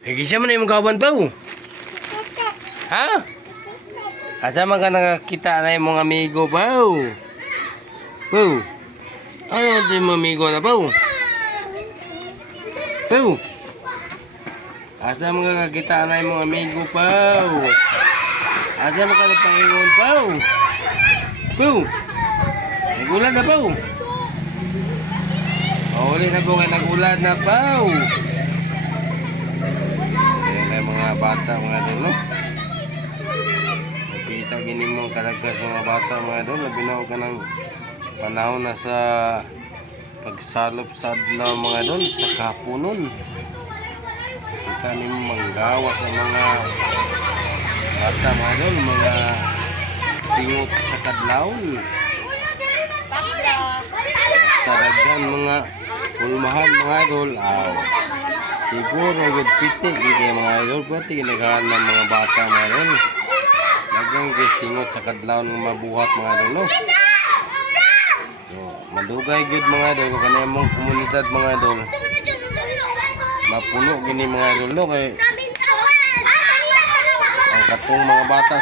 Lagi siya man yung kawan ba? Ha? Asa man ka nakakita na yung mga amigo ba? Ba? Ano ito yung mga amigo na ba? Ba? Asa man kakakita na yung mga amigo pa? Asa man ka napangingon pa? Ba? Nagulan na ba? Uli na po kayo nagulan na pa? Mga bata mga idol, no? Nakita gini mo kalagas mga bata mga idol, nabinaw ka ng panahon na sa pagsalop-sad na mga idol sa kapunon. Kita nimo manggawa sa mga bata mga idol, mga singot sa kadlawon. Taragan mga ulmahan mga idol, siguro good pitik kaya mga idol pati ginagahan ng mga bata mga idol. Nagang gisingot sa kadlawon ng mabuhat mga idol, no? So, madugay good mga idol kanay mong komunidad mga idol. Mapuno gini mga idol, no? Kay ang katong mga bata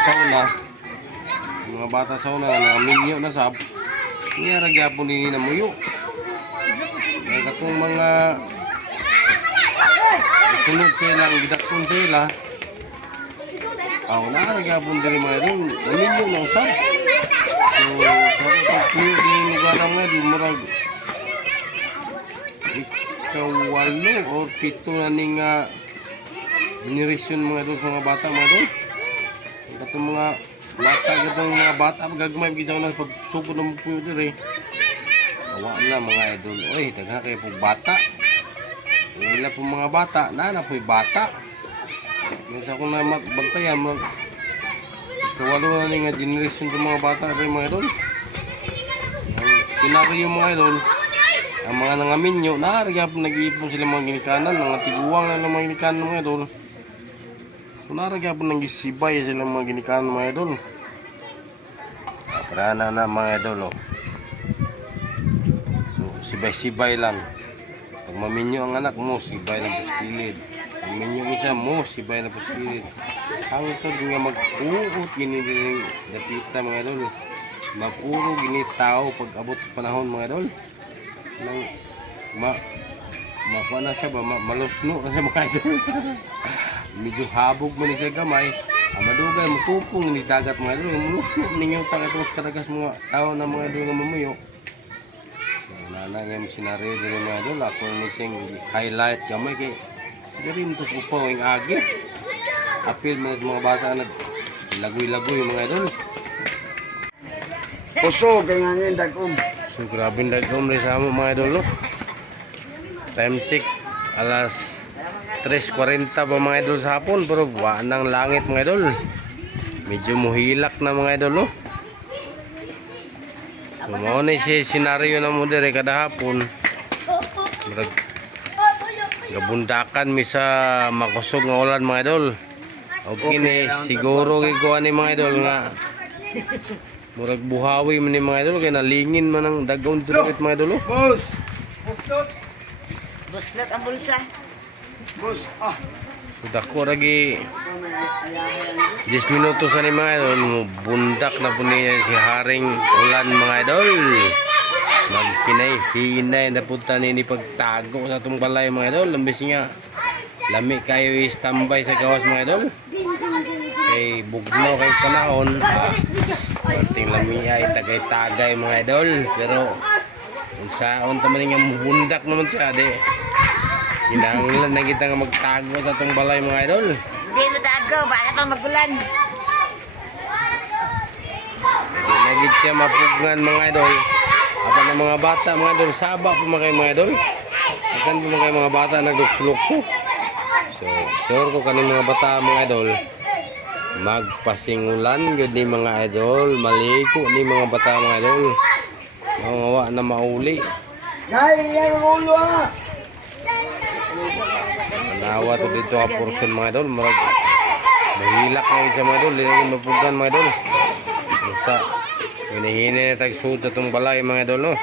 sa una nga minyo na sab. Iya ra gyapon dinhi na muyo. Ang katong mga sunod sila, ang gidakon sila. Nakagabon din mga idol. Naminyo na usap. So, sabi pagpuyo din yung lugar mga idol, murag ikawalo o 7 na ning generation mga idol sa mga bata mga idol. Katong mga bata, magagmay gisaw na pagsugod ng puyo din eh. Awa na mga idol. Oy, daghan kayo pong bata. Wala po mga bata, na po'y bata. Minsan ko na magtayan, kawalo na nga generation sa mga bata rin mga idol. Kinari yung mga idol, ang mga nangaminyo, nakaragya po nag-iipon sila mga ginikanan, mga tiguang na mga ginikanan mga idol. So nakaragya po nag-isibay sila mga ginikanan mga idol. Parana na mga idol, oh. So sibay-sibay lang. Pag maminyo ang anak mo, sibay na po sa kilid. Pag maminyo isa mo, sibay na po sa kilid. Hangtod nga mag-uot giniling dapita mga idol. Mapuro ginitao pag abot sa panahon mga idol. Nang makuha na siya ba, malusno na siya mga idol. Medyo habog mo ni siya gamay. Madugay, matupong ni dagat mga idol. Malusno ninyo tang itong karagas mga tao na mga idol nga mamuyo. Nana nga sinaryo din mga idol, ako ni siyang highlight gamay kay garin tos upaw ang agi. Apil mga bata na lagoy-lagoy mga idol. Puso kay ngangin dagom. So grabe dagom rin sa mo mga idol, no? Time check alas 3:40 pa mga idol sa hapon, pero buwan ng langit mga idol. Medyo muhilak na mga idol, no? So mo na si senaryo na mo dire kada hapon. Gabundakan mi sa makusog nga ulan mga idol. Okay ni siguro gikuha ni mga idol nga murag buhawi man ni mga idol kay nalingin man ang dagong drukit mga idol. Boss. Buslot ang bulsa. Boss. Dako lagi 10 minutos sa ni mga idol, bundak na po niya si Haring Ulan mga idol. Maghinay na punta ni pagtago sa itong balay mga idol. Lambis nga lami kayo i-standby sa gawas mga idol. Kay bugnaw kay panahon. Ating lami ay tagay-tagay mga idol. Pero kung saan taman nga bundak naman siya di. Kinahanglan na kita nga magtago sa itong balay mga idol. Hindi mo tago, bala pang magulan. Hindi na siya mapugngan mga idol. Apan ng mga bata mga idol, saba po mga idol. Apan po mga bata nagluksok. So, sure ko kaning mga bata mga idol, magpasingulan gud ni mga idol, maliko ni mga bata mga idol. Mawa na mauli. Nay, yan ang ulo Nawa to dito ang portion mga idol, marag mahilak na yun sa mga idol, hindi mapugan mga idol. Sa hinihini na tag-sud sa itong balay mga idol, no?